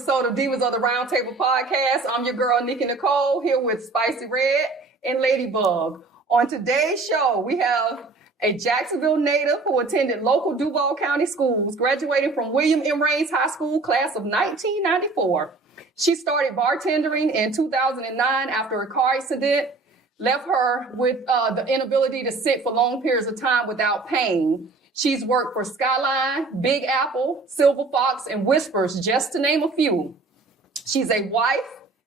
episode of Divas of the Roundtable podcast. I'm your girl, Nikki Nicole, here with Spicy Red and Ladybug. On today's show, we have a Jacksonville native who attended local Duval County schools, graduating from William M. Raines High School, class of 1994. She started bartending in 2009 after a car accident left her with the inability to sit for long periods of time without pain. She's worked for Skyline, Big Apple, Silver Fox, and Whispers, just to name a few. She's a wife,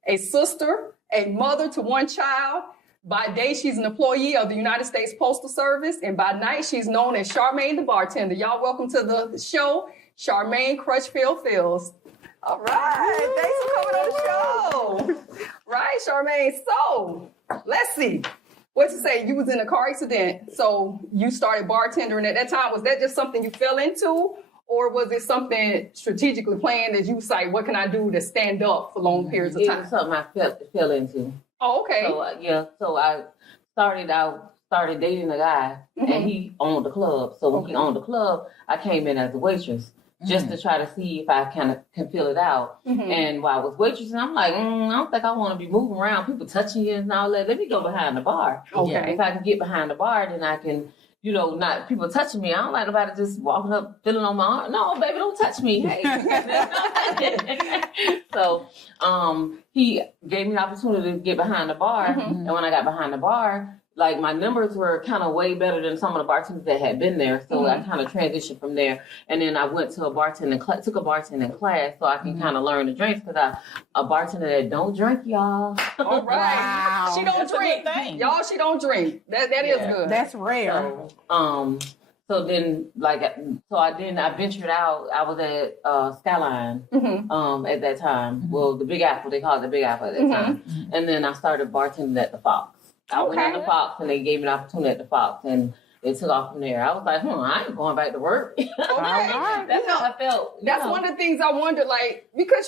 a sister, a mother to one child. By day, she's an employee of the United States Postal Service, and by night, she's known as Charmaine TheBartender. Y'all welcome to the show, Charmaine Crutchfield Fields. All right, thanks for coming on the show. Right, Charmaine, so let's see. What you say? You was in a car accident, so you started bartending at that time. Was that just something you fell into, or was it something strategically planned that you was like, what can I do to stand up for long periods of time? It was something I fell into. Oh, okay. So I started dating a guy, and he owned the club. So when he owned the club, I came in as a waitress. Just to try to see if I can fill it out. And while I was waitressing, I'm like, I don't think I want to be moving around, people touching you and all that. Let me go behind the bar. Okay. If I can get behind the bar, then I can, not people touching me. I don't like nobody just walking up, feeling on my arm. No, baby, don't touch me. Hey. So he gave me the opportunity to get behind the bar. And when I got behind the bar, like my numbers were kind of way better than some of the bartenders that had been there. So I kind of transitioned from there. And then I went to took a bartending class so I can kind of learn the drinks, because a bartender that don't drink, y'all. All right. Wow. She don't drink. Y'all, she don't drink. That is good. That's rare. So then I ventured out. I was at Skyline at that time. Well, the Big Apple, they called it the Big Apple at that time. And then I started bartending at the Fox. I went at the Fox, and they gave me an opportunity at the Fox, and it took off from there. I was like, I ain't going back to work. Okay. That's how I felt. That's one of the things I wondered, like, because,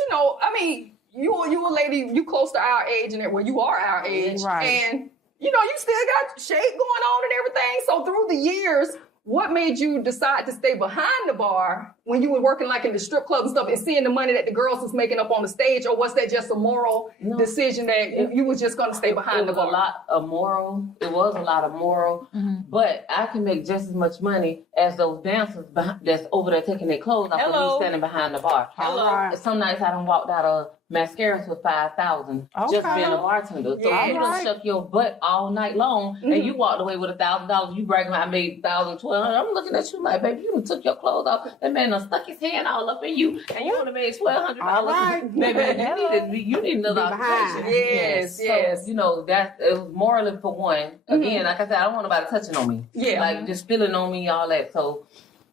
you a lady, you close to our age, and you are our age. Right. And, you still got shade going on and everything. So through the years, what made you decide to stay behind the bar when you were working like in the strip clubs and stuff and seeing the money that the girls was making up on the stage? Or was that just a moral decision that you was just going to stay behind the bar? It was a lot of moral, but I can make just as much money as those dancers that's over there taking their clothes off of me standing behind the bar. Hello. Some nights I done walked out of mascaras for $5,000 just being a bartender. So you done shuck your butt all night long, and you walked away with $1,000. You bragging, I made $1,000, $1,200. I'm looking at you like, baby, you done took your clothes off. That man done stuck his hand all up in you, and you only made $1,200. Right. Baby, you need another occupation. Yes. So, that it was morally for one. Again, like I said, I don't want nobody touching on me. Yeah. Like just feeling on me, all that. So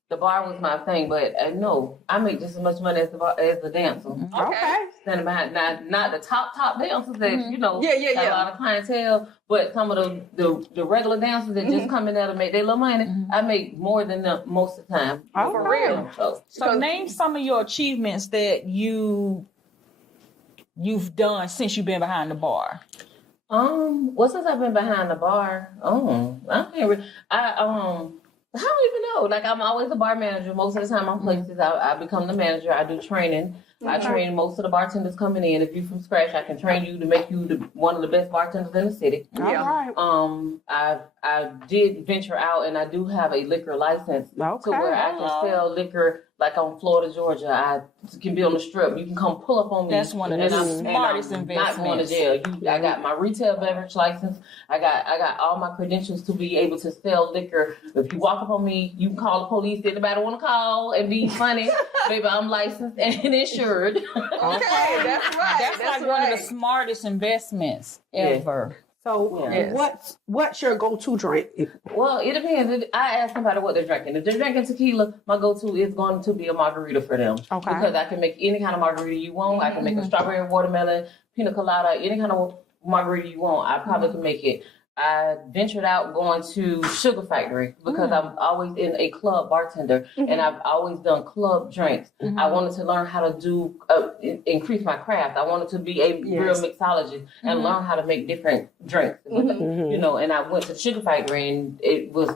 the bar was my thing, but no, I make just as much money as the dancer. Okay. Standing behind, not the top dancers that have a lot of clientele, but some of the regular dancers that just come in there to make their little money. I make more than them most of the time. For real. So name some of your achievements that you've done since you've been behind the bar. Since I've been behind the bar, I can't really, I don't even know. Like, I'm always a bar manager. Most of the time, I'm places. I become the manager. I do training. I train most of the bartenders coming in. If you're from scratch, I can train you to make you one of the best bartenders in the city. Yeah. All right. I did venture out, and I do have a liquor license to where I can sell liquor. Like on Florida, Georgia, I can be on the strip. You can come pull up on me. That's one of the smartest investments. Not going to jail. I got my retail beverage license. I got all my credentials to be able to sell liquor. If you walk up on me, you can call the police. Anybody want to call and be funny? Baby, I'm licensed and insured. Okay, that's right. That's one of the smartest investments ever. So what's your go-to drink? Well, it depends. I ask somebody what they're drinking. If they're drinking tequila, my go-to is going to be a margarita for them. Okay. Because I can make any kind of margarita you want. I can make a strawberry watermelon, pina colada, any kind of margarita you want. I probably can make it. I ventured out going to Sugar Factory because I'm always in a club bartender and I've always done club drinks. I wanted to learn how to do, increase my craft. I wanted to be a real mixologist and learn how to make different drinks. You know, and I went to Sugar Factory and it was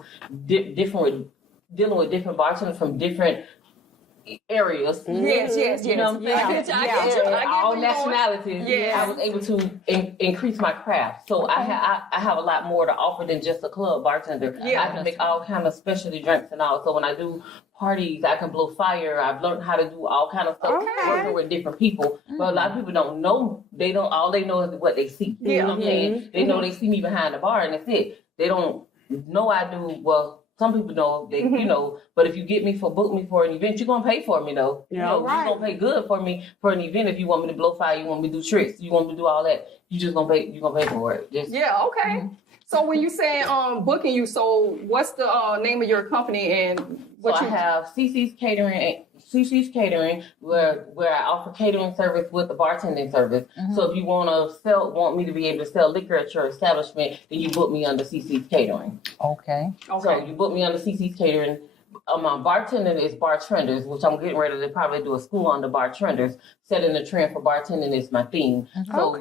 different with dealing with different bartenders from different areas. Yes. You know what I'm saying? I get you. I get All where you're going. nationalities. Yeah. I was able to increase my craft. So I have a lot more to offer than just a club bartender. Yeah. I can make all kind of specialty drinks and all. So when I do parties, I can blow fire. I've learned how to do all kind of stuff working with different people. But a lot of people don't know. All they know is what they see. You know what I'm saying? They know they see me behind the bar and that's it. They don't know I do well. Some people know they, but if you book me for an event, you're gonna pay for me though. Yeah, You're gonna pay good for me for an event. If you want me to blow fire, you want me to do tricks, you want me to do all that, you're gonna pay for it. Okay. So when you say booking you, so what's the name of your company and what I have CC's Catering, where I offer catering service with the bartending service. So if you want me to be able to sell liquor at your establishment, then you book me under CC's Catering. Okay. So you book me under CC's Catering. My bartending is bartenders, which I'm getting ready to probably do a school on the bartenders. Setting the trend for bartending is my theme. So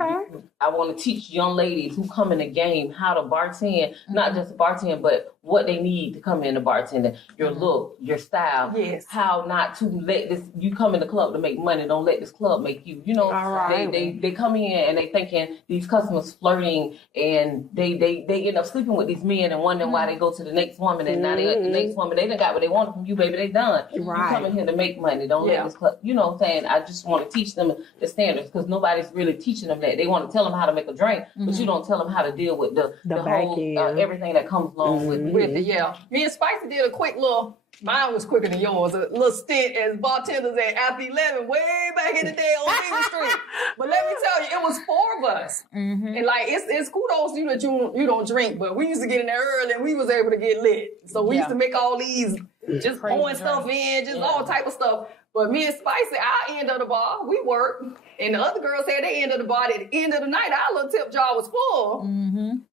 I want to teach young ladies who come in the game how to bartend, not just bartend, but what they need to come in the bartending. Your look, your style, how not to let you come in the club to make money. Don't let this club make you. They come in and they thinking these customers flirting and they end up sleeping with these men and wondering why they go to the next woman and now they at the next woman. They done got what they wanted from you, baby. They done. You come in here to make money. Don't let this club. You know what I'm saying? I just want to teach them the standards because nobody's really teaching them that. They want to tell them how to make a drink, but you don't tell them how to deal with the whole everything that comes along with it. Yeah. Me and Spicy did a quick little. Mine was quicker than yours. A little stint as bartenders at After 11, way back in the day on Main Street. But let me tell you, it was 4 of us, and like it's kudos to you that you don't drink, but we used to get in there early and we was able to get lit. So we used to make all these just pouring stuff in, just all type of stuff. But me and Spicy, our end of the bar, we worked, and the other girls had their end of the bar. At the end of the night, our little tip jar was full.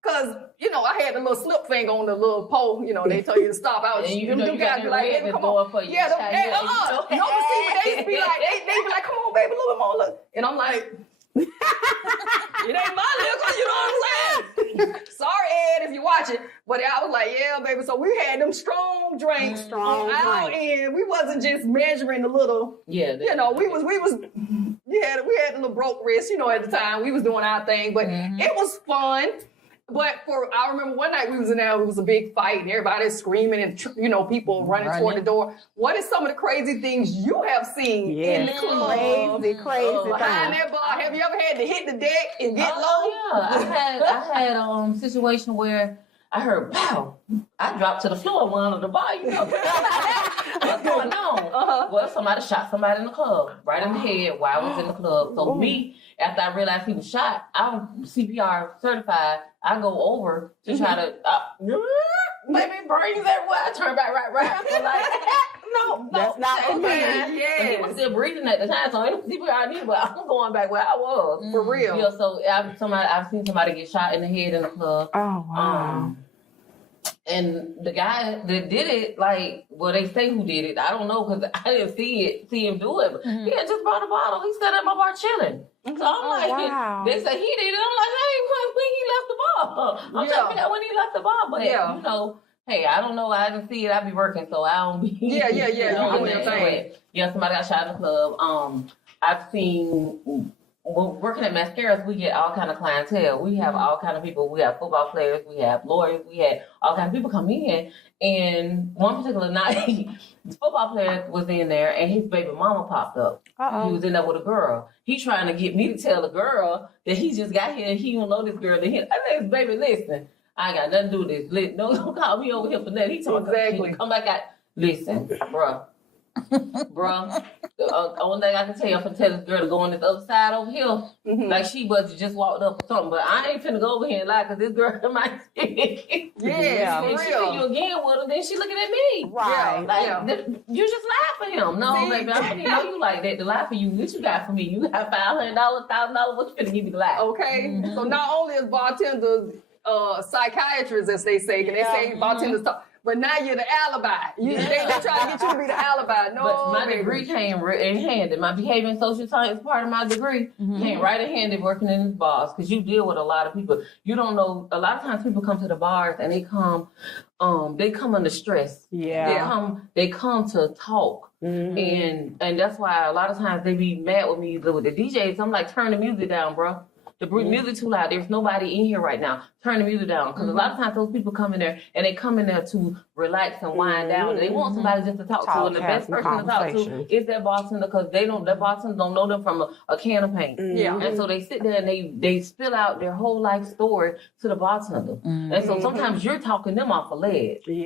Cause I had a little slip finger on the little pole. They tell you to stop. I was them guys be like, "Baby, come on." But see, but they used to be like, they be like, "Come on, baby, a little bit more." Look. And I'm like, it ain't my liquor, you know what I'm saying? Sorry, Ed, if you watch it. But I was like, yeah, baby. So we had them strong drinks on our end. We wasn't just measuring the little. Yeah. We had a little broke wrist, at the time. We was doing our thing, but it was fun. But I remember one night we was in there, it was a big fight, and everybody's screaming and, people running toward the door. What is some of the crazy things you have seen in the club? Crazy. Behind that bar, have you ever had to hit the deck and get low? Yeah, I had a situation where I heard, pow, I dropped to the floor one of the bar, What's going on? Well, somebody shot somebody in the club, right in the head while I was in the club. So me, after I realized he was shot, I'm CPR certified. I go over to try to, maybe brains everywhere. I turn back right around. So like, no, that's not for me. He was still breathing at the time, so it was CPR I needed, but I'm going back where I was. For real. Yeah, so I've seen somebody get shot in the head in the club. Oh, wow. And the guy that did it, they say who did it. I don't know because I didn't see him do it. But he had just brought a bottle. He sat at my bar chilling. So I'm they say he did it. I'm like, hey, when he left the bar. I'm trying to figure out when he left the bar. But, hey, I don't know. I didn't see it. I be working, so I don't be. Yeah. Somebody got shot in the club. I've seen. Working at Mascaras, we get all kind of clientele. We have all kind of people. We have football players. We have lawyers. We had all kind of people come in. And one particular night, the football player was in there, and his baby mama popped up. He was in there with a girl. He trying to get me to tell the girl that he just got here and he don't know this girl. I said, baby, listen, I ain't got nothing to do with this. Don't call me over here for nothing. He told me, come back out. Listen, bruh. The only thing I can tell you, I'm gonna tell this girl to go on this other side over here, like she was just walked up or something. But I ain't finna go over here and lie because this girl might see. Yeah, and for she real. see you again with her, then she looking at me. Right. You just lie for him. No, baby, I don't even know you like that to lie for you. What you got for me? You got $500, $1,000. What you finna give me to lie? Okay. So not only is bartenders psychiatrists, as they say, and they say bartenders talk. but now you're the alibi. They try to get you to be the alibi. No, but my baby. degree came in handy. My behavior and social science part of my degree came right in handy working in these bars because you deal with a lot of people. You don't know. A lot of times people come to the bars and they come under stress. Yeah. They come to talk. And that's why a lot of times they be mad with me with the DJs. I'm like, turn the music down, bro. The music too loud. There's nobody in here right now. Turn the music down. Because a lot of times those people come in there and they come in there to relax and wind down. And they want somebody just to talk to. And the best person to talk to is that bartender because that bartender don't know them from a can of paint. And so they sit there and they spill out their whole life story to the bartender. And so sometimes you're talking them off a ledge. You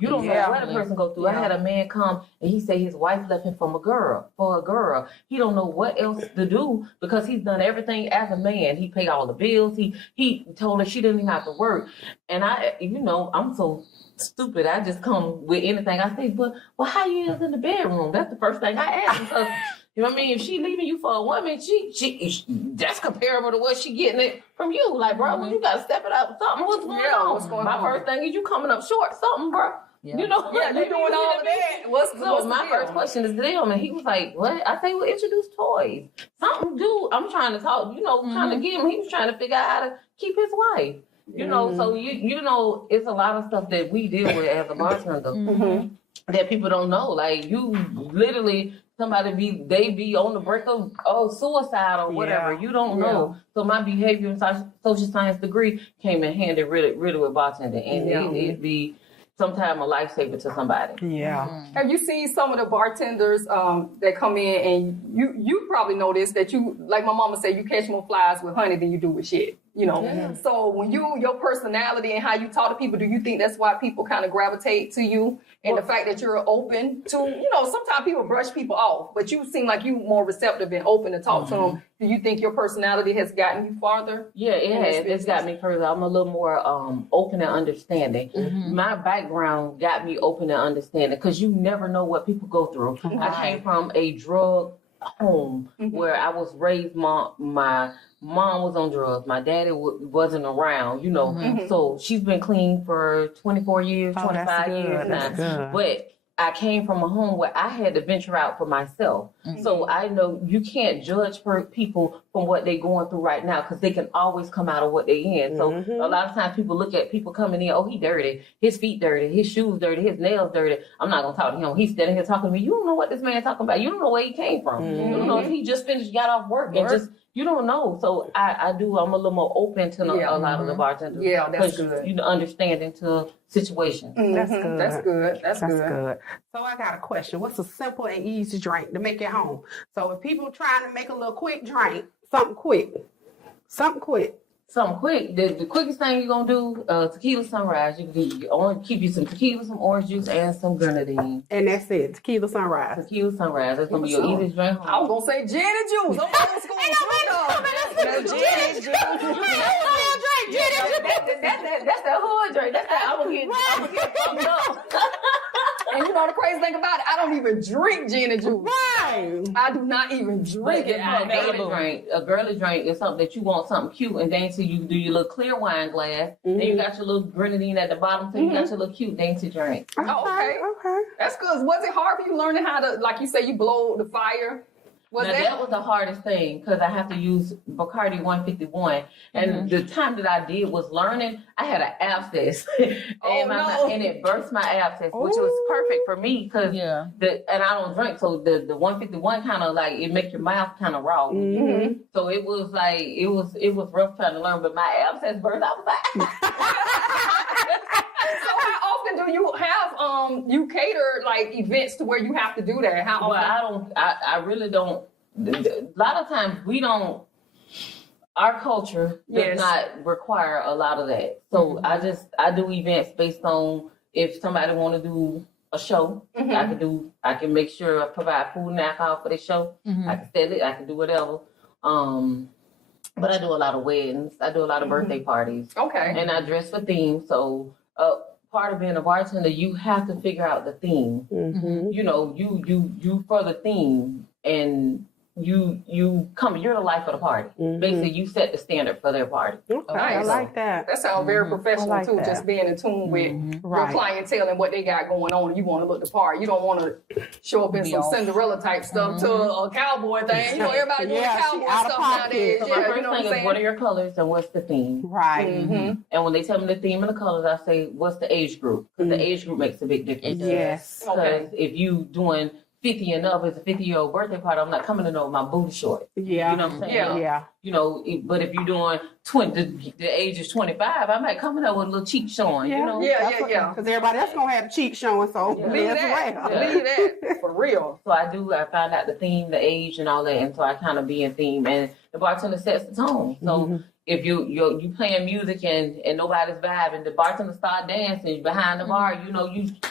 don't know what a person go through. I had a man come and he said his wife left him for a girl. He don't know what else to do because he's done everything as a man. He paid all the bills. He told her she didn't even have to work. And I'm so stupid. I just come with anything. I say, well, how you is in the bedroom? That's the first thing I ask because you know what I mean? If she leaving you for a woman, she that's comparable to what she getting it from you. Like, bro, when you gotta step it up, something. What's going on? My first thing is you coming up short, something, bro. You know, you're doing all of that. What's my first question is to them, and he was like, "What?" I say, "Well, introduce toys. Something do." I'm trying to talk, trying to get him. He was trying to figure out how to keep his wife. So it's a lot of stuff that we deal with as a bartender that people don't know. Like you literally. Somebody be on the brink of suicide or whatever. You don't know. So my behavior and social science degree came in handy really, really with bartending. And it'd be sometimes a lifesaver to somebody. Have you seen some of the bartenders that come in and you probably notice that you, like my mama said, you catch more flies with honey than you do with shit. So when your personality and how you talk to people, do you think that's why people kind of gravitate to you? And the fact that you're open to, sometimes people brush people off, but you seem like you more receptive and open to talk to them. Do you think your personality has gotten you farther? Yeah, it has. It's got me further. I'm a little more open and understanding. My background got me open and understanding because you never know what people go through. I came from a drug home where I was raised. My mom was on drugs. My daddy wasn't around, So she's been clean for 24 years, 25 years now. But I came from a home where I had to venture out for myself. So I know you can't judge people from what they're going through right now because they can always come out of what they're in. So a lot of times people look at people coming in, he dirty, his feet dirty, his shoes dirty, his nails dirty. I'm not going to talk to him. He's standing here talking to me. You don't know what this man talking about. You don't know where he came from. You don't know if he just got off work and just... You don't know. So I'm a little more open to a lot of the bartenders. Yeah, that's good. Understanding to situations. That's good. That's good. That's good. So I got a question. What's a simple and easy drink to make at home? So if people trying to make a little quick drink, something quick. The quickest thing you're going to do, tequila sunrise. You can keep you some tequila, some orange juice, and some grenadine. And that's it. Tequila sunrise. That's going to be your easiest drink. I was going to say gin and juice. I'm old school. That's that hood drink. That's that I'm going to get fucked up. And you know the crazy thing about it? I don't even drink gin and juice. Right. I do not even drink it. A girly drink is something that you want something cute, and dainty. You do your little clear wine glass. Then you got your little grenadine at the bottom, so you got your little cute dainty drink. Okay. That's good. Was it hard for you learning how to, like you say, you blow the fire? That was the hardest thing because I have to use Bacardi 151. And the time that I did was learning, I had an abscess. And it burst my abscess, which was perfect for me because and I don't drink. So the 151 kind of like, it makes your mouth kind of raw. So it was like, it was rough trying to learn, but my abscess burst. I was like... So how often do you have you cater like events to where you have to do that? How often? Well, I really don't. A lot of times we don't. Our culture does not require a lot of that. So I do events based on if somebody want to do a show. I can make sure I provide food and alcohol for the show. I can sell it. I can do whatever. But I do a lot of weddings. I do a lot of birthday parties. Okay. And I dress for themes. So part of being a bartender, you have to figure out the theme. You for the theme. And you come, you're the life of the party. Basically, you set the standard for their party. Okay, I Nice. like that. That sounds very professional I like too. that. Just being in tune with your Right. clientele and what they got going on. You want to look the part. You don't want to show up in some Cinderella type stuff to a cowboy thing. You know, everybody doing Yeah, she cowboy out of stuff pocket. nowadays. So Yeah, my you first know what I'm thing is, saying? what are your colors and what's the theme? Right. And when they tell me the theme and the colors, I say, what's the age group? Because the age group makes a big difference. Yes. Okay. Because if you doing 50 and up, it's a 50-year-old birthday party, I'm not coming to know my booty short. Yeah. You know what I'm saying? Yeah. Yeah. You know, but if you're doing 20, the age is 25, I might come in there with a little cheek showing, you know? Yeah. Because everybody else gonna have the cheek showing, so Believe as that. well. Believe that. For real. So I find out the theme, the age, and all that, and so I kind of be in theme, and the bartender sets the tone. So if you playing music and nobody's vibing, the bartender start dancing behind the bar. You know,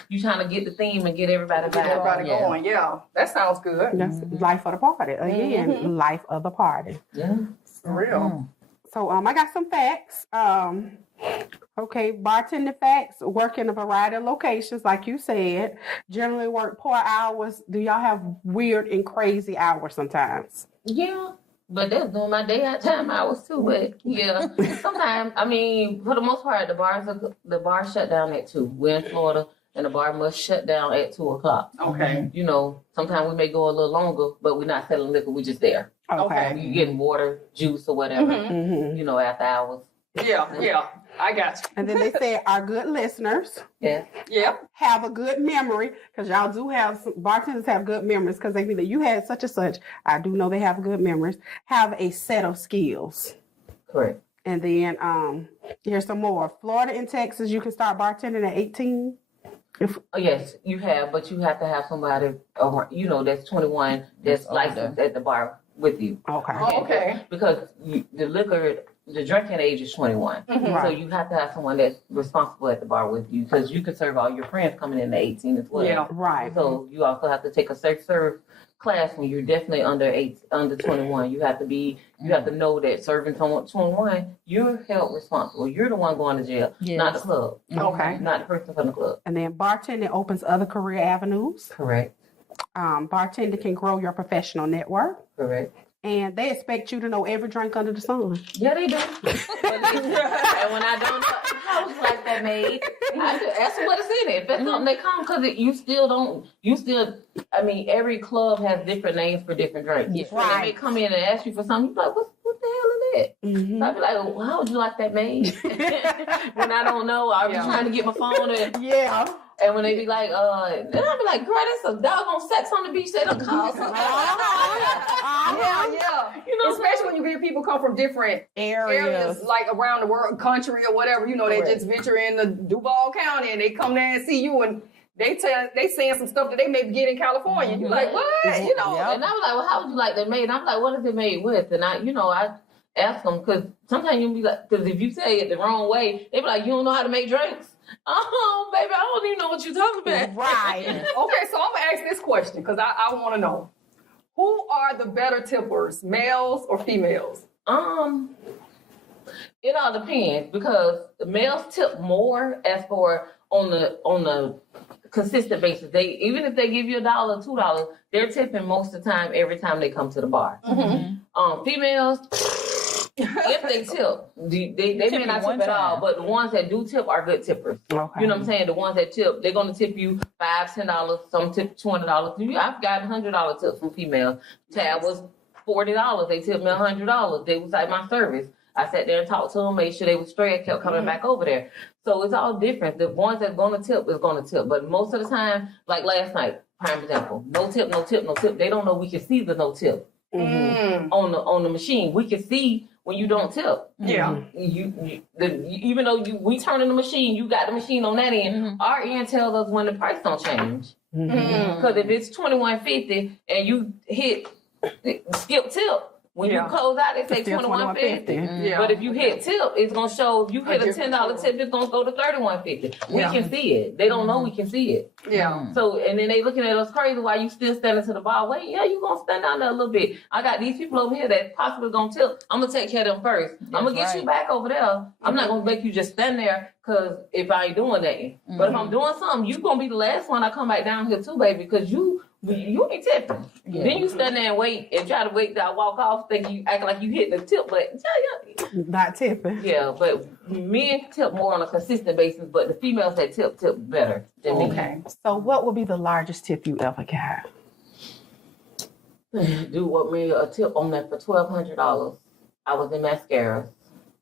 you trying to get the theme and get everybody Get vibing. everybody going. Yeah. That sounds good. That's life of the party. Again, life of the party. Yeah. For real. So I got some facts. Okay, bartending facts. Work in a variety of locations, like you said. Generally work poor hours. Do y'all have weird and crazy hours sometimes? Yeah. But that's during my daytime hours too. But yeah, sometimes, I mean, for the most part, the bars shut down at 2. We're in Florida, and the bar must shut down at 2:00. Okay. You know, sometimes we may go a little longer, but we're not selling liquor. We're just there. Okay. You getting water, juice, or whatever. Mm-hmm. You know, after hours. Yeah. I got you. And then they said our good listeners Yeah. Yeah. have a good memory, because y'all do have bartenders have good memories, because they be like, you had such and such. I do know they have good memories. Have a set of skills. Correct. And then here's some more. Florida and Texas, you can start bartending at 18. Oh, yes, you have, but you have to have somebody, you know, that's 21, that's licensed at the bar with you. Okay. Oh, okay. Because the drinking age is 21. So you have to have someone that's responsible at the bar with you, because you can serve all your friends coming in at 18 as well. Yeah. Right. So you also have to take a serve class when you're definitely under 21. You have to know that serving someone 21, you're held responsible. You're the one going to jail, not the club. Okay. Not the person from the club. And then bartending opens other career avenues. Correct. Bartending can grow your professional network. Correct. And they expect you to know every drink under the sun. Yeah, they do. And when I don't know, how would you like that made? I just ask them what it's in it. If it's something they come, because I mean, every club has different names for different drinks. Yeah. When they may come in and ask you for something, you're like, what the hell is that? Mm-hmm. So I'd be like, well, how would you like that made? When I don't know, I'll be trying to get my phone and Yeah. And when they be like, then I'll be like, girl, that's a doggone sex on the beach. They don't call something. Yeah. You know, Especially when you get people come from different areas, like around the world, country or whatever. You know, they just venture in the Duval County and they come there and see you, and they saying some stuff that they may get in California. You're like, what? You know. And I was like, well, how would you like that made? And I'm like, what is it made with? And I ask them, because sometimes you'll be like, because if you say it the wrong way, they be like, you don't know how to make drinks. Oh, baby, I don't even know what you're talking about. Right. Okay, so I'm gonna ask this question because I want to know: who are the better tippers, males or females? It all depends, because the males tip more as for on the consistent basis. They, even if they give you $1, $2, they're tipping most of the time every time they come to the bar. Females, if they tip, they may not tip at all, but the ones that do tip are good tippers. Okay. You know what I'm saying? The ones that tip, they're going to tip you $5, $10, some tip $20. I've gotten $100 tips from females. Tab was $40. They tipped me $100. They was like my service. I sat there and talked to them, made sure they were straight, kept coming back over there. So it's all different. The ones that's going to tip is going to tip. But most of the time, like last night, prime example, no tip, no tip, no tip. They don't know we can see the no tip on the machine. We can see when you don't tip. Yeah. Even though we turn in the machine, you got the machine on that end. Our end tells us when the price don't change. Because if it's $21.50 and you hit skip tip, when you close out, it say $21.50. Yeah. But if you hit tip, it's gonna show. If you hit a $10 tip, it's gonna go to $31.50. We can see it. They don't know we can see it. Yeah. So, and then they looking at us crazy while you still standing to the bar. Wait, yeah, you gonna stand down there a little bit. I got these people over here that possibly gonna tip. I'm gonna take care of them first. I'm gonna get you back over there. I'm not gonna make you just stand there, because if I ain't doing that. But if I'm doing something, you gonna be the last one I come back down here too, baby, because you You ain't tipping. Yeah. Then you stand there and wait and try to wait till I walk off, think you act like you hit the tip, but Not tipping. yeah, but men tip more on a consistent basis, but the females that tip better than me. Okay. So what would be the largest tip you ever got? Dude wrote me a tip on that for $1,200. I was in mascaras,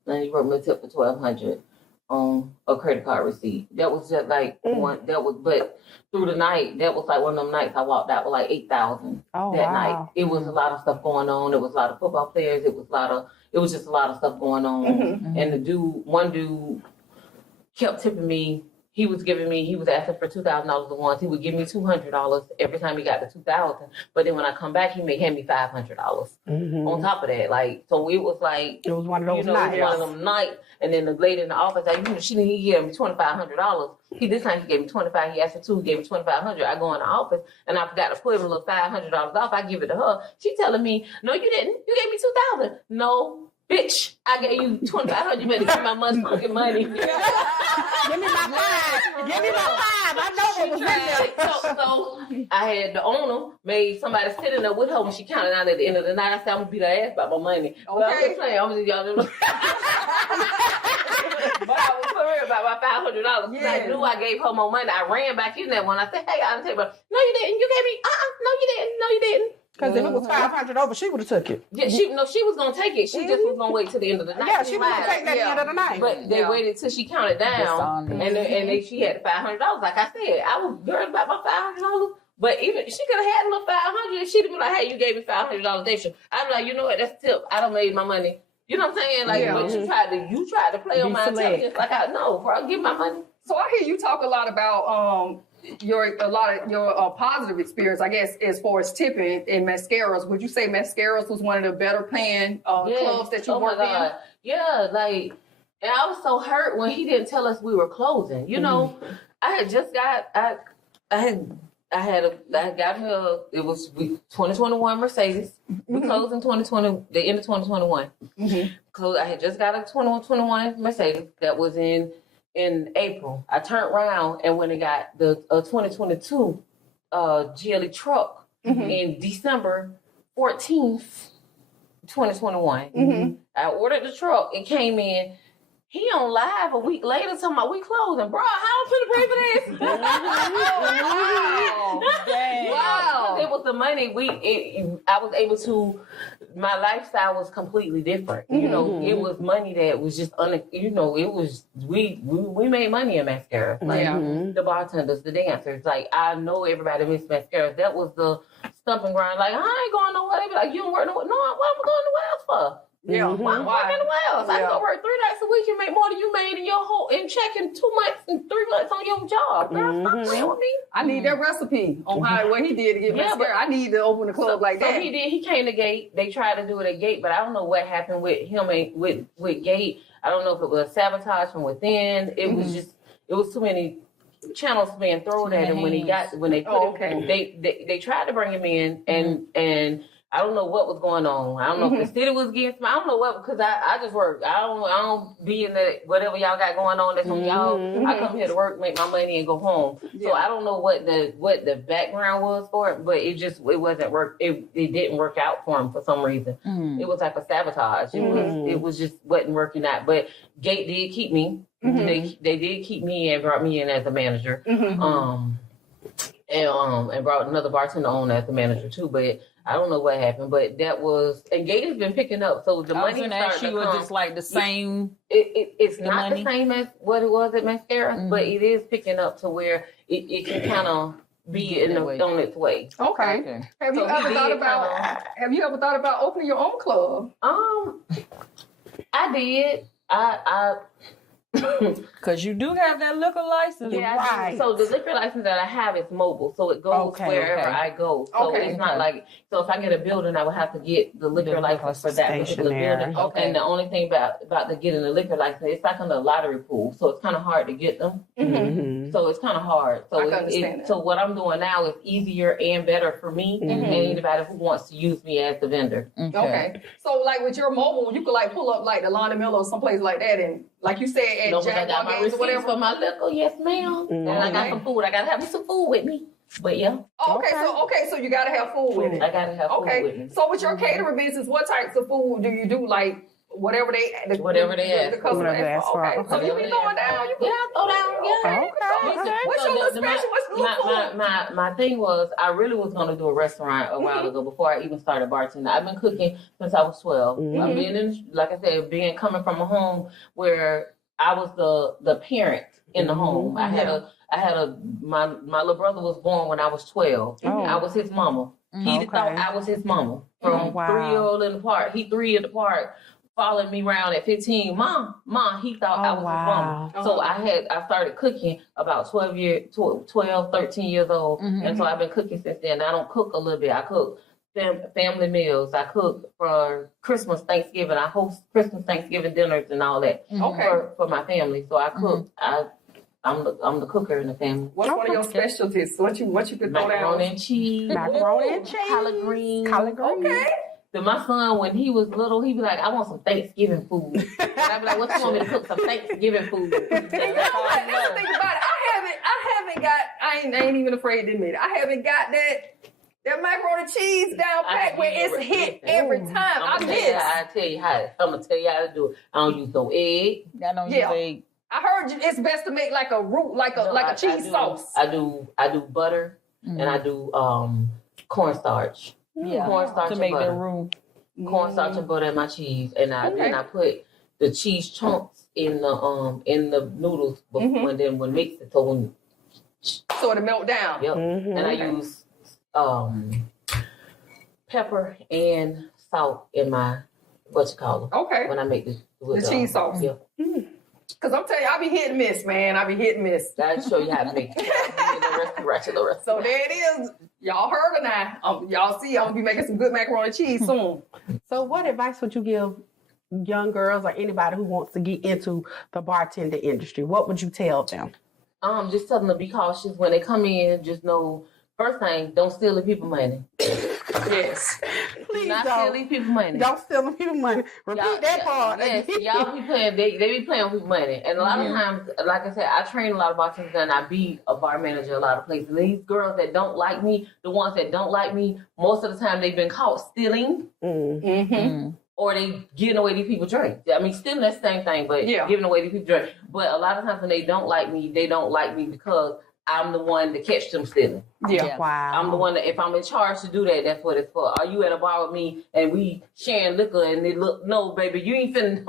and he wrote me a tip for $1,200 on a credit card receipt. That was just like one. That was, but through the night, that was like one of them nights I walked out with like 8,000 Oh, that wow. night. It was a lot of stuff going on. There was a lot of football players. It was just a lot of stuff going on. Mm-hmm. And one dude kept tipping me. He was asking for $2,000 at once. He would give me $200 every time he got the $2,000. But then when I come back, he may hand me $500 on top of that. Like, so it was like, It was one of those it was nights. one of them nights. And then the lady in the office, she didn't give me $2,500. This time he gave me $2,500. He asked for $2,000, gave me $2,500. I go in the office and I forgot to put him a little $500 off. I give it to her. She telling me, no, you didn't. You gave me $2,000. No. Bitch, I gave you $2,500. You better give my motherfucking money. Give me my $5. Give me my $5. I know what was in there. So I had the owner made somebody sitting there with her when she counted out at the end of the night. I said, I'm gonna beat her ass about my money. But I was just playing. I was just y'all. But I was for real about my $500. Yeah. I knew I gave her more money. I ran back in there when I said, hey, I didn't take no, you didn't. You gave me, no, you didn't. No, you didn't. Because if it was $500 over, she would have took it. Yeah, she was gonna take it. She just was gonna wait till the end of the night. Yeah, she was going to take that at the end of the night. But they waited till she counted down, and then she had the $500. Like I said, I was worried about my $500. But even she could have had a little $500, and she'd have been like, "Hey, you gave me $500 extra." I'd be like, "You know what? That's a tip. I done made my money." You know what I'm saying? Like, but you tried to play on my intelligence. Like, I know, bro, I'll give my money. So I hear you talk a lot about your positive experience, I guess, as far as tipping in mascaras. Would you say mascaras was one of the better paying clubs that you worked in? Yeah, like, and I was so hurt when he didn't tell us we were closing. You know, I had just got it was 2021 Mercedes. We closed in 2020, the end of 2021. I had just got a 2021 Mercedes that was in April. I turned around and when I got the 2022 GLE truck in December 14th, 2021. I ordered the truck. It came in. He on live a week later talking about we closing. Bro, how I'm finna pay for this? Wow. It was the money. I was able to, my lifestyle was completely different. You know, it was money that was just, it was, we made money in mascara. Like the bartenders, the dancers. Like, I know everybody missed mascara. That was the stumping ground. Like, I ain't going nowhere. They be like, you don't work nowhere. No, what am I going nowhere else for? Yeah, Why am I working nowhere else? I go work 3 nights a week and make more than you made in your whole in checking 2 months and 3 months on your job. Girl, stop playing with me. I need that recipe on what he did to get mascara. I need to open a club like that. So he did. He came to Gate. They tried to do it at Gate, but I don't know what happened with him and with Gate. I don't know if it was sabotage from within. It was just too many channels being thrown at him when they put him. They tried to bring him in and I don't know what was going on. I don't know if the city was against me. I don't know what, because I just work. I don't be in the whatever y'all got going on. That's on y'all. I come here to work, make my money, and go home. So I don't know what the background was for it, but it wasn't work. It didn't work out for him for some reason. It was like a sabotage. It was just wasn't working out. But Gate did keep me. They did keep me and brought me in as a manager. And brought another bartender on as the manager too. But I don't know what happened, but that was, and Gate has been picking up, so the money started to come. Just like the same. It's not the same as what it was at mascara, but it is picking up to where it can kind of be on its way. Okay. Have you ever thought about opening your own club? I did. Because you do have that liquor license. Yeah, right. So the liquor license that I have is mobile, so it goes wherever I go. So it's not like, so if I get a building, I would have to get the liquor license for that particular building. And the only thing about getting the liquor license, it's like on the lottery pool, so it's kind of hard to get them. So it's kind of hard. So so what I'm doing now is easier and better for me and anybody who wants to use me as the vendor. Okay. So like with your mobile, you could like pull up like the Lonnie Miller or someplace like that, and like you said at I got my games or whatever. for my liquor, yes ma'am. And I got some food. I gotta have me some food with me. But yeah, So you gotta have food with it. I gotta have food with Okay. me. So with your catering business, what types of food do you do? Like whatever they ask Whatever customer they ask ask for. for. Okay. So you be throwing down. Yeah, throw down. Yeah. Okay. What's your little special? What's the little food? My thing was I really was gonna do a restaurant a while ago before I even started bartending. I've been cooking since I was 12. I've been in, like I said, coming from a home where I was the parent in the home. I had my little brother was born when I was 12. Oh. I was his mama. He thought I was his mama. From 3-year-old in the park. He 3 in the park. Followed me around at 15. Mom, he thought I was his mama. So I started cooking about 12, 13 years old. And so I've been cooking since then. I don't cook a little bit. I cook family meals. I cook for Christmas, Thanksgiving. I host Christmas, Thanksgiving dinners and all that for my family. So I cook. I'm the cooker in the family. What's one of your specialties? What you could throw down? Macaroni and cheese. Macaroni and cheese. Collard greens. Okay. Then my son, when he was little, he'd be like, I want some Thanksgiving food. And I'd be like, what you want me to cook? Some Thanksgiving food. You know what? That's the thing about it. I haven't got. I ain't even afraid to admit it. I haven't got that macaroni and cheese down pat where it's hit every time. I I'm gonna tell you how to do it. I don't use no egg. I don't use egg. I heard it's best to make like a roux, like a cheese sauce. I do butter and I do cornstarch. Yeah, cornstarch to make and butter. the roux. Cornstarch and butter in my cheese, and then I put the cheese chunks in the noodles, and then when mix it, so it'll melt down. Yep. And I use pepper and salt in my Okay. when I make The cheese sauce. Yeah. Cause I'm telling you, I be hit and miss, man. I be hit and miss. I'll show you how to make it. So there it is. Y'all heard it now. Y'all see, I'm gonna be making some good macaroni and cheese soon. So what advice would you give young girls or anybody who wants to get into the bartender industry? What would you tell them? Just tell them to be cautious when they come in. Just know, first thing, don't steal the people money. Yes. Please Not don't. steal these people money. Don't steal the people money. Repeat that part. Yes, y'all be playing. They be playing with people's money, and a lot of times, like I said, I train a lot of bartenders, and I be a bar manager a lot of places. And these girls that don't like me, the ones that don't like me, most of the time they've been caught stealing, or they giving away these people drink. I mean, stealing that's the same thing, but giving away these people drink. But a lot of times when they don't like me because I'm the one to catch them stealing. Yeah. Wow. I'm the one that, if I'm in charge to do that, that's what it's for. Are you at a bar with me and we sharing liquor and they look, no, baby, you ain't finna,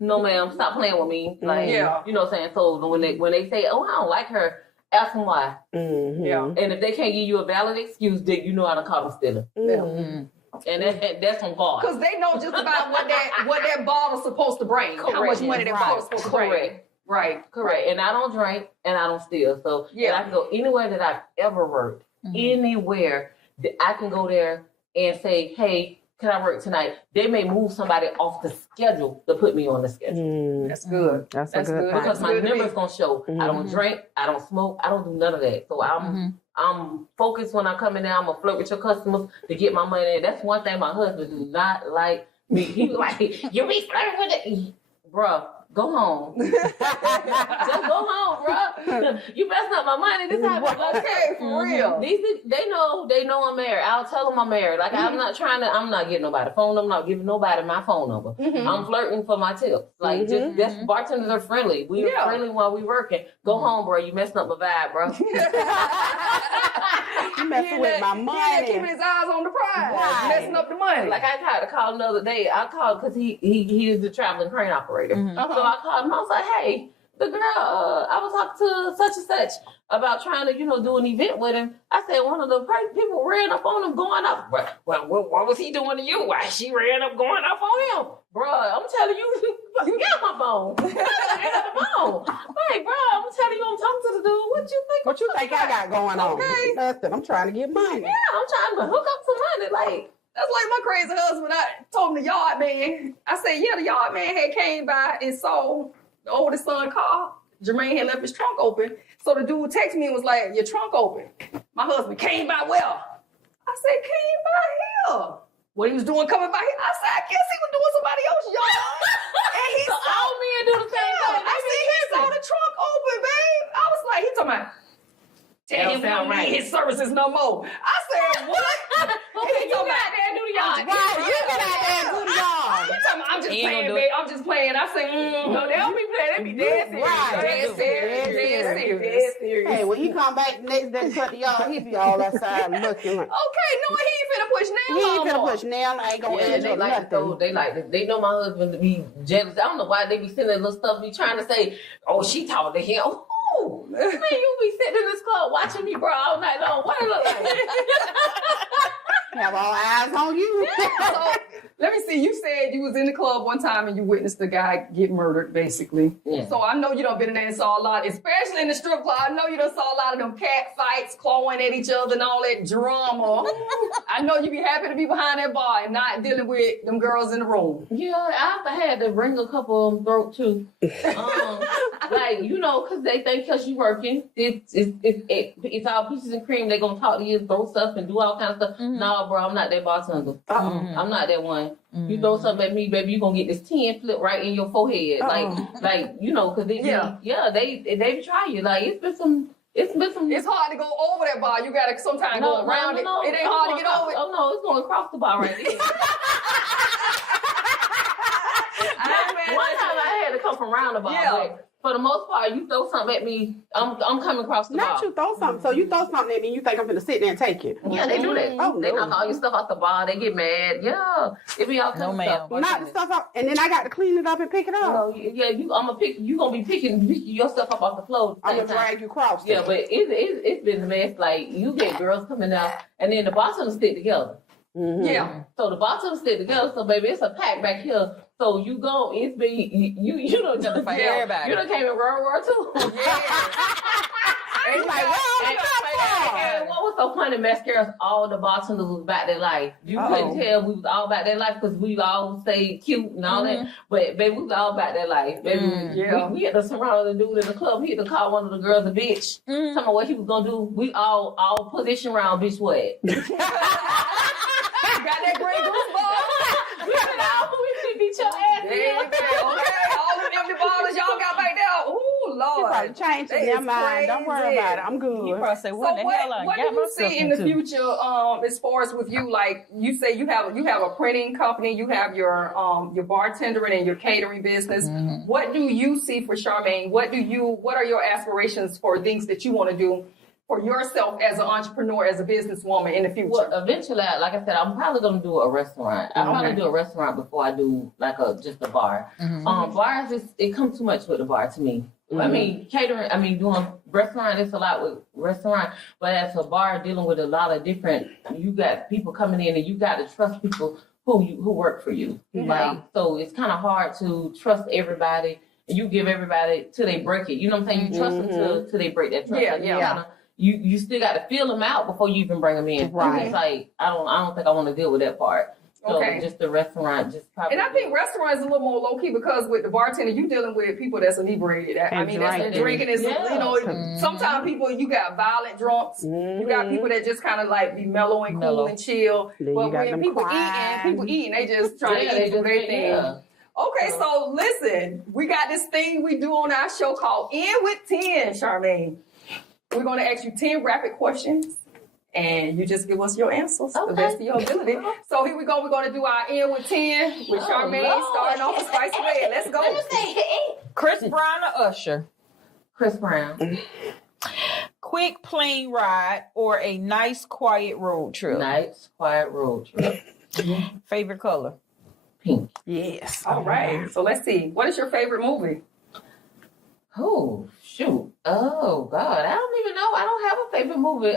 no ma'am, stop playing with me. Like, you know what I'm saying? So when they say, oh, I don't like her, ask them why. Yeah. And if they can't give you a valid excuse, then you know how to call them stealing. And that's on God. Because they know just about what that bottle's supposed to bring. How much money that bottle's supposed to bring. Right. Correct. And I don't drink and I don't steal. So and I can go anywhere that I've ever worked. Anywhere that I can go there and say, hey, can I work tonight? They may move somebody off the schedule to put me on the schedule. That's good. That's a good Because my good to number's me. gonna show. I don't drink, I don't smoke, I don't do none of that. So I'm focused when I come in there. I'm gonna flirt with your customers to get my money. That's one thing my husband do not like me. He be like, you be flirting with it. Bruh, go home. Just go home, bruh. You messing up my money. This happens. Okay, for real. These they know I'm married. I'll tell them I'm married. Like I'm not getting nobody phone. I'm not giving nobody my phone number. I'm flirting for my tips. Like just bartenders are friendly. We are friendly while we working. Go home, bro. You messing up my vibe, bro. You messing with my money. Keeping his eyes on the prize. Right. Messing up the money. Like I tried to call the other day. I called because he is the traveling crane operator. So I called him. I was like, hey, the girl, I was talking to such and such about trying to, do an event with him. I said one of the people ran up on him going up. Well, what was he doing to you? Why she ran up going up on him? Bruh, I'm telling you, get my phone. Get the phone. Hey, bro, I'm telling you, I'm talking to the dude. What you think I got going on? Okay. Nothing. I'm trying to get money. Yeah, I'm trying to hook up some money. Like, that's like my crazy husband. I told him the yard man. I said, the yard man had came by and saw the oldest son car. Jermaine had left his trunk open. So the dude texted me and was like, your trunk open. My husband came by I said, came by here. What he was doing coming by here? I said, I guess he was doing somebody else's yard. And he so saw all men do the same thing. I said, he saw the trunk open, babe. I was like, he talking about, tell don't sound right. His services no more. I said, what? Okay, you got there and do the yard. Right, you get out there and do the yard. I'm just He ain't playing, gonna do babe. I'm just playing. I say, No, they don't be playing. They be dead serious. Right. Dead serious. Dead serious. Hey, when he come back next day to cut the yard, he be all outside looking like, Okay, no, he ain't finna push he nails ain't no gonna more. push nail, I ain't gonna Yeah, edge they or like to nothing. throw. They know my husband to be jealous. I don't know why they be sending little stuff. Be trying to say, "Oh, she talking to him." Oh, man, you be sitting in this club watching me, bro, all night long. What it look like? Have all eyes on you. So, let me see. You said you was in the club one time and you witnessed the guy get murdered, basically. Yeah. So I know you done been in there and saw a lot, especially in the strip club. I know you done saw a lot of them cat fights, clawing at each other and all that drama. I know you be happy to be behind that bar and not dealing with them girls in the room. Yeah, I've had to bring a couple of them throat too. Like, you know, because they think because you working, it's all peaches and cream. They gonna talk to you, throw stuff, and do all kinds of stuff. No, bro, I'm not that bartender. I'm not that one. You throw something at me, baby, you gonna get this 10 flip right in your forehead. Like you know, because they be try you. Like it's been some. It's hard to go over that bar. You gotta sometimes go around it. It ain't hard to get over it. Oh no, it's going across the bar right there. One time I had to come from round the bar, but for the most part, you throw something at me, I'm coming across the bar. Not you throw something. So you throw something at me and you think I'm gonna sit there and take it. Yeah, they do that. Oh, They no. knock all your stuff off the bar. They get mad. Yeah, it be all kinds of stuff. Knock the stuff up and then I got to clean it up and pick it up. No, yeah, you gonna be picking your stuff up off the floor. I'm gonna drag you across. Yeah, but it's been a mess. Like you get girls coming out, and then the bottoms stick together. Mm-hmm. Yeah. So the bottoms stick together. So baby, it's a pack back here. So you go. It's been you know Nothing for everybody. You done came in World War II. And you like, And what was so funny, mascaras, all the bartenders was about their life. You couldn't tell we was all about their life because we all stayed cute and all that. But baby, we was all about their life. Baby, we had to surround the dude in the club. He had to call one of the girls a bitch. Tell me what he was gonna do. We all position round, bitch, what? Got that great goosebumps. We beat your ass. Okay, all them empty bottles y'all got back there. Ooh, You Lord. probably changed That their is mind. Don't worry crazy. about it. I'm good. You probably say, So what the hell I what got do you myself see in the into? future as far as with you? Like you say you have a printing company, you have your bartendering and your catering business. What do you see for Charmaine? What are your aspirations for things that you want to do for yourself as an entrepreneur, as a businesswoman in the future? Well, eventually, like I said, I'm probably gonna do a restaurant. I'll probably do a restaurant before I do like just a bar. Bars, it comes too much with the bar to me. I mean, catering. Doing restaurant, it's a lot with restaurant, but as a bar, dealing with a lot of different. You got people coming in, and you got to trust people who work for you. Like, so it's kind of hard to trust everybody. And you give everybody till they break it. You know what I'm saying? You trust them till they break that trust. You still got to feel them out before you even bring them in. Right. It's like I don't think I want to deal with that part. So just the restaurant, just probably. And I think restaurants is a little more low key because with the bartender, you dealing with people that's inebriated. That's drinking is sometimes people you got violent drunks. You got people that just kind of like be mellow and cool and chill. Then but you got when them people eating, they just trying to eat their thing. Yeah. Okay, so listen, we got this thing we do on our show called In with 10, Charmaine. We're going to ask you 10 rapid questions, and you just give us your answers to the best of your ability. So here we go. We're going to do our In with 10 with Charmaine, starting off with Spicy Red. Let's go. Chris Brown or Usher? Chris Brown. Quick plane ride or a nice quiet road trip? Nice quiet road trip. Favorite color? Pink. Yes. All right. So let's see. What is your favorite movie? Oh, shoot. Oh, God. I don't even know. I don't have a favorite movie.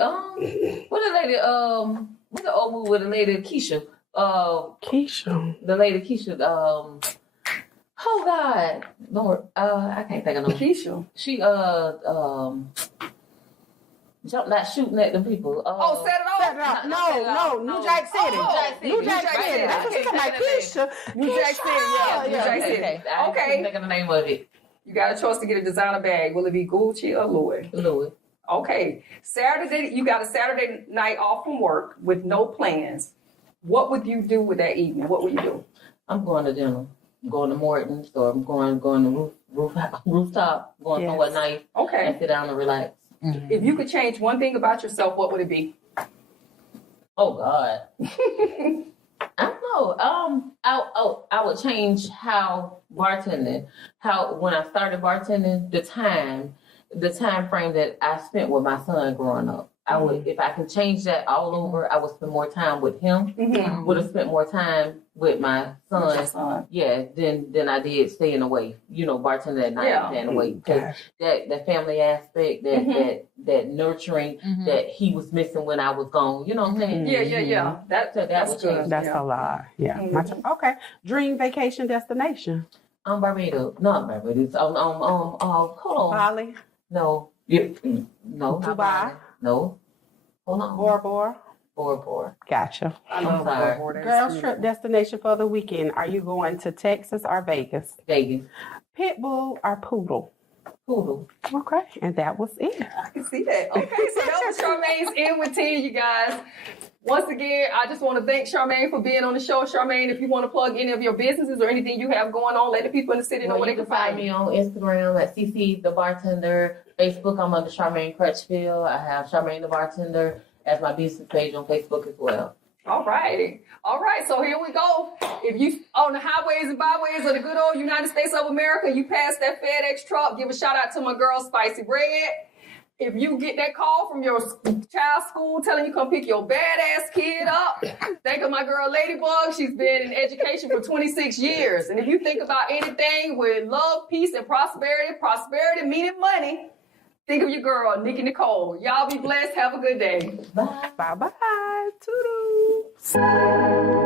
What the lady, what's the old movie with the lady, Keisha? Keisha. The lady, Keisha, oh, God. Lord, I can't think of no. Keisha. She, not shooting at them people. Set it off. Set it off. No. New Jack City. New Jack City. That's what she's talking about. Keisha. New Jack City. Yeah, New Jack City. I Okay. can't think of the name of it. You got a choice to get a designer bag. Will it be Gucci or Louis? Louis. Okay. You got a Saturday night off from work with no plans. What would you do with that evening? What would you do? I'm going to dinner. I'm going to Morton's, or I'm going to rooftop, going somewhere nice. Okay. And sit down and relax. If you could change one thing about yourself, what would it be? Oh God. I don't know. I would change how bartending, when I started bartending, the time frame that I spent with my son growing up. I would, if I could change that all over, I would spend more time with him. Would have spent more time with my son. Yeah, than I did staying away. Bartending at night, staying away, because that family aspect, that nurturing that he was missing when I was gone. You know what I'm saying? Yeah. That would change. That's a lot. Yeah. Okay. Dream vacation destination. Barbados. Not Barbados. Hold on. Bali. No. Yeah. No. Dubai. No. Hold on. Bora Bora. Gotcha. I'm sorry. Girls trip destination for the weekend. Are you going to Texas or Vegas? Vegas. Pitbull or poodle? Poodle. Okay. And that was it. I can see that. Okay, so that was Charmaine's In with 10, you guys. Once again, I just want to thank Charmaine for being on the show. Charmaine, if you want to plug any of your businesses or anything you have going on, let the people in the city know where they can find me you. on Instagram at CC TheBartender. Facebook, I'm under Charmaine Crutchfield. I have Charmaine TheBartender as my business page on Facebook as well. All right. So here we go. If you on the highways and byways of the good old United States of America, you pass that FedEx truck, give a shout out to my girl, Spicy Red. If you get that call from your child's school telling you come pick your badass kid up, think of my girl Ladybug. She's been in education for 26 years. And if you think about anything with love, peace, and prosperity meaning money, think of your girl, Nikki Nicole. Y'all be blessed. Have a good day. Bye. Bye-bye. Toodles.